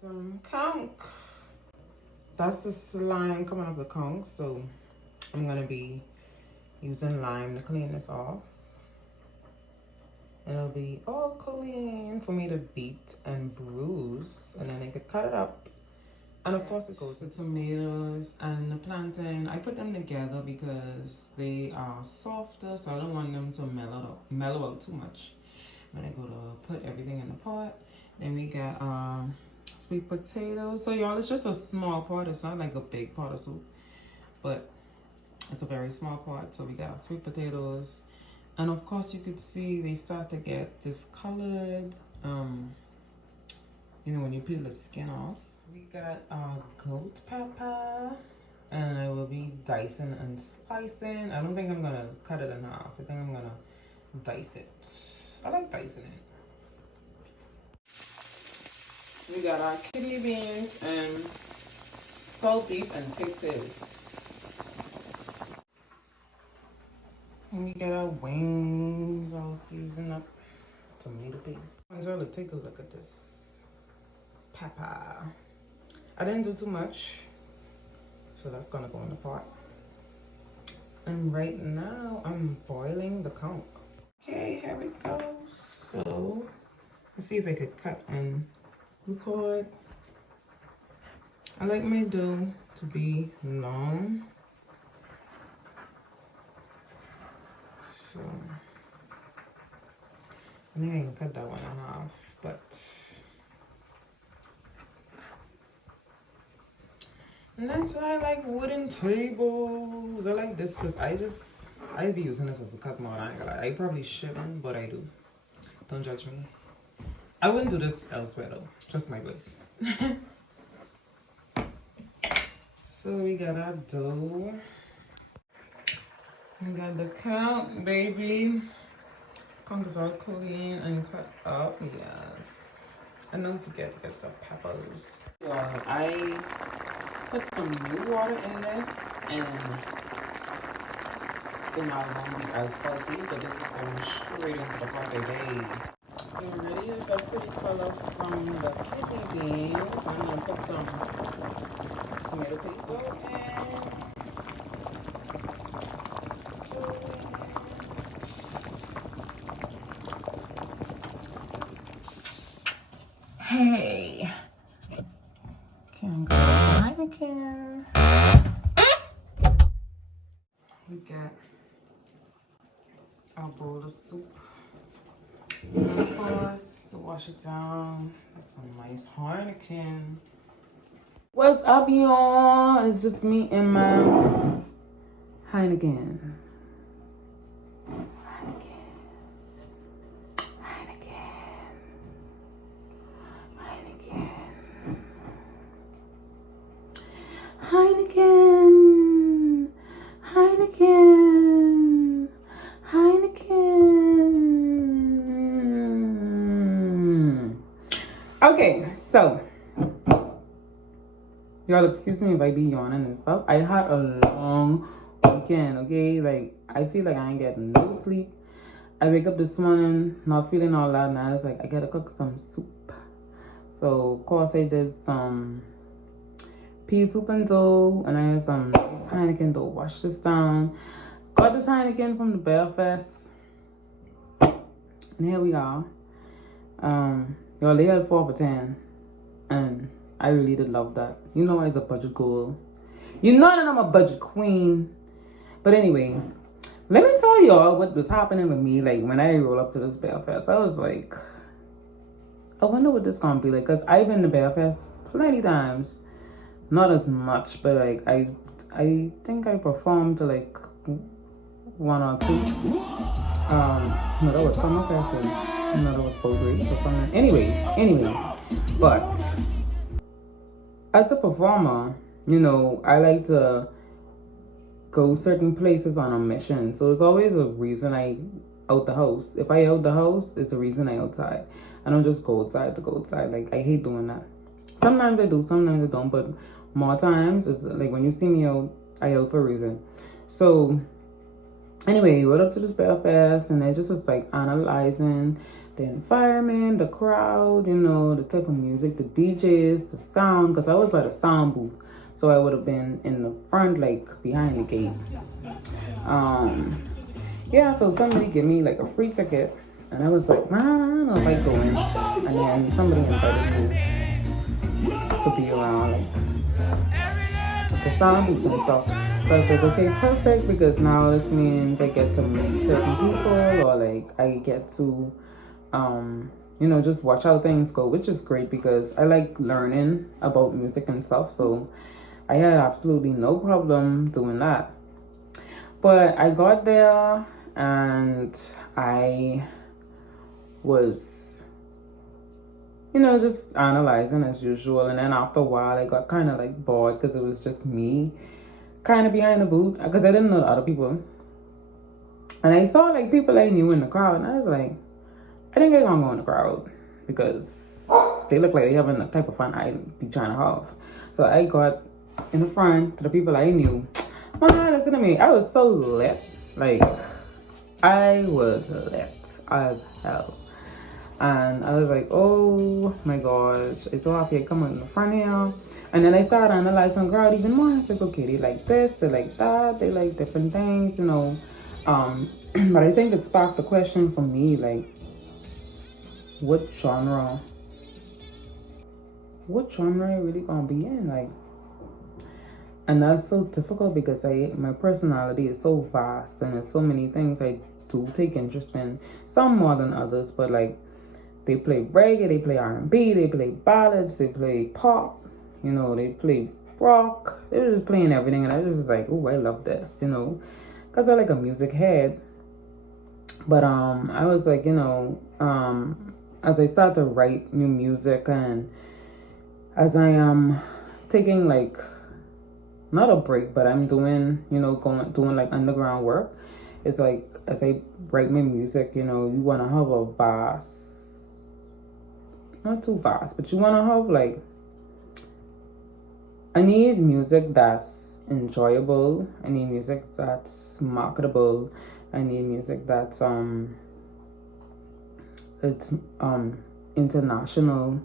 some conch. That's the slime coming off the conch, so I'm gonna be using lime to clean this off. And it'll be all clean for me to beat and bruise, and then I could cut it up. And of course it goes the tomatoes and the plantain. I put them together because they are softer, so I don't want them to mellow out too much. When I go to put everything in the pot, then we got sweet potatoes. So y'all, it's just a small pot. It's not like a big pot of soup, but it's a very small pot. So we got sweet potatoes, and of course you could see they start to get discolored. You know, when you peel the skin off. We got goat pepper, and I will be dicing and slicing. I don't think I'm gonna cut it in half. I think I'm gonna dice it. I like dicing it. We got our kidney beans and salt beef and pigtail. And we got our wings all seasoned up. Tomato paste. So let's take a look at this pepper. I didn't do too much, so that's gonna go in the pot. And right now I'm boiling the conch. Okay, here we go. So let's see if I could cut and record. I like my dough to be long, so I think I can cut that one in half, but and that's why I like wooden tables. I like this because I'd be using this as a cut mod. I probably shouldn't, but I do. Don't judge me. I wouldn't do this elsewhere though. Just my place. So we got our dough. We got the conch, baby. Conch is all clean and cut up. Yes. And don't forget to get the peppers. Well, I put some new water in this, and so now it won't be as salty, but this is going straight into the pot, baby. Already is a pretty color from the kidney beans. I'm gonna put some tomato paste in. Hey, can go Heineken. We got our bowl of soup. And of course, to wash it down, that's some nice Heineken. What's up, y'all? It's just me and my Heineken. Heineken, Heineken, Heineken. Okay, so y'all excuse me if I be yawning and stuff. I had a long weekend, okay? Like, I feel like I ain't getting no sleep. I wake up this morning not feeling all that nice. Like, I gotta cook some soup. So, of course, I did some pea soup and dough, and I had some nice Heineken to wash this down. Got this Heineken from the Bear Fest, and here we are. Y'all, they had 4 for $10, and I really did love that. You know, it's a budget goal. You know that I'm a budget queen. But anyway, let me tell y'all what was happening with me. Like, when I roll up to this Bear Fest, I was like, I wonder what this gonna be like, because I've been to Bear Fest plenty times. Not as much, but like I think I performed to like 1 or 2. No, that was Summerfest, and no, that was Boat Race or something. Anyway, but as a performer, you know, I like to go certain places on a mission. So it's always a reason I out the house. If I out the house, it's a reason I outside. I don't just go outside to go outside. Like, I hate doing that. Sometimes I do, sometimes I don't, but more times it's like when you see me out, I out for a reason. So anyway, we went up to this Bear Fest, and I just was like analyzing the environment, the crowd, you know, the type of music, the DJs, the sound, because I was by the sound booth. So I would have been in the front, like behind the gate. Yeah, so somebody gave me like a free ticket, and I was like, nah, I don't know if I go in. And then somebody invited me to be around like the sound booth and stuff. So I was like, okay, perfect, because now this means I get to meet certain people, or like I get to, you know, just watch how things go, which is great because I like learning about music and stuff. So I had absolutely no problem doing that. But I got there and I was, you know, just analyzing as usual. And then after a while, I got kind of like bored because it was just me kind of behind the booth because I didn't know the other people. And I saw like people I knew in the crowd, and I was like, I think I'm gonna go in the crowd because they look like they having the type of fun I'd be trying to have. So I got in the front to the people I knew. My God, listen to me. I was so lit. Like, I was lit as hell. And I was like, oh my gosh, I'm so happy I come out in the front here. And then I started analyzing the crowd even more. I was like, okay, they like this, they like that, they like different things, you know. But I think it sparked the question for me, like, what genre I really gonna be in? Like, and that's so difficult because my personality is so vast and there's so many things I do take interest in, some more than others, but like they play reggae, they play R&B, they play ballads, they play pop, you know, they play rock. They were just playing everything, and I was just like, oh, I love this, you know, because I like a music head. But I was like, you know, as I start to write new music and as I am taking like not a break, but I'm doing, you know, doing like underground work. It's like as I write my music, you know, you want to have a vast, not too vast, but you want to have like, I need music that's enjoyable. I need music that's marketable. I need music that's it's international.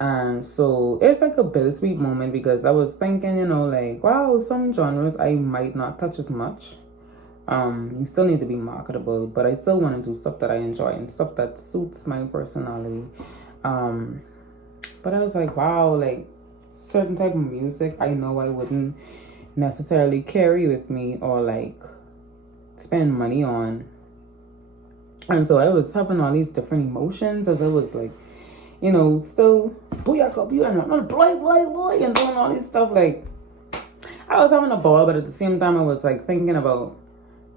And so it's like a bittersweet moment because I was thinking, you know, like, wow, some genres I might not touch as much. You still need to be marketable, but I still want to do stuff that I enjoy and stuff that suits my personality. But I was like, wow, like certain type of music I know I wouldn't necessarily carry with me or like spend money on. And so I was having all these different emotions as I was like, you know, still booyaka, boy, and doing all this stuff. Like, I was having a ball, but at the same time, I was like thinking about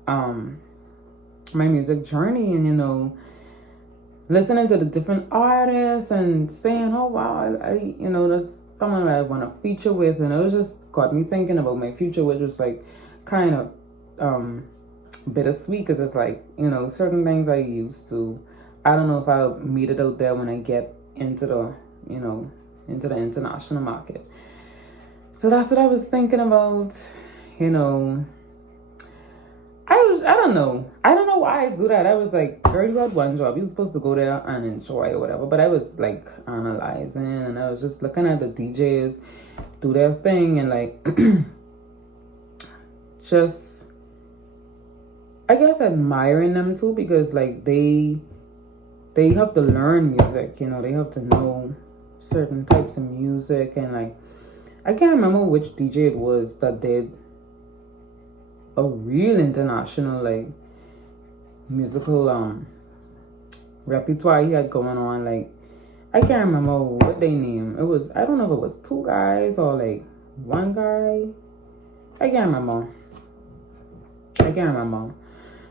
my music journey and, you know, listening to the different artists and saying, oh, wow, I you know, there's someone I want to feature with. And it was just got me thinking about my future, which was like kind of bittersweet because it's like, you know, certain things I used to, I don't know if I'll meet it out there when I get into the, you know, into the international market. So that's what I was thinking about, you know. I don't know why I do that. I was like, girl, you got one job, you're supposed to go there and enjoy or whatever. But I was like analyzing and I was just looking at the DJs do their thing and like just, I guess, admiring them too, because like they have to learn music, you know, they have to know certain types of music. And like, I can't remember which DJ it was that did a real international like musical repertoire he had going on. Like, I can't remember what they named. It was, I don't know if it was two guys or like one guy. I can't remember.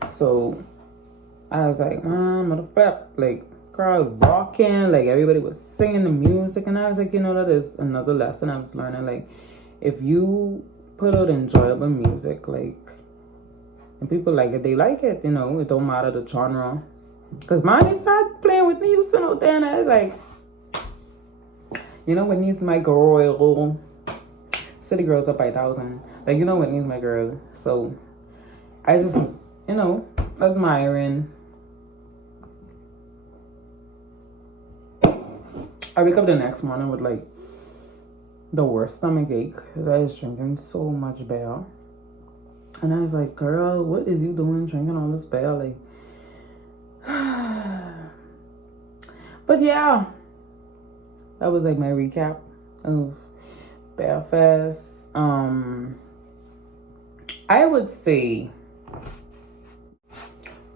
So I was like, motherfucker, like crowd rocking, like everybody was singing the music, and I was like, you know, that is another lesson I was learning. Like, if you put out enjoyable music, like, and people like it, they like it, you know, it don't matter the genre. Because Monty started playing with me Houston out there, and I was like, you know, Whitney's my girl. City Girls up by 1,000. Like, you know, Whitney's my girl. So I just was, you know, admiring I wake up the next morning with like the worst stomach ache because I was drinking so much beer. And I was like, girl, what is you doing drinking all this beer? Like, but yeah, that was like my recap of Belfast. I would say,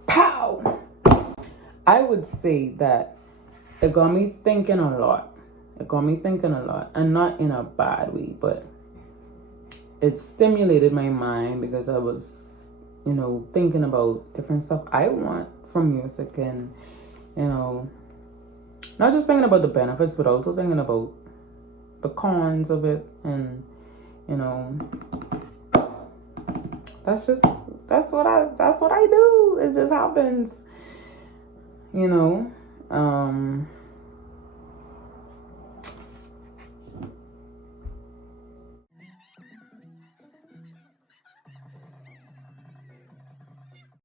pow! I would say that it got me thinking a lot. It got me thinking a lot, and not in a bad way, but it stimulated my mind because I was, thinking about different stuff I want from music, and, not just thinking about the benefits, but also thinking about the cons of it. And, that's what I do. It just happens,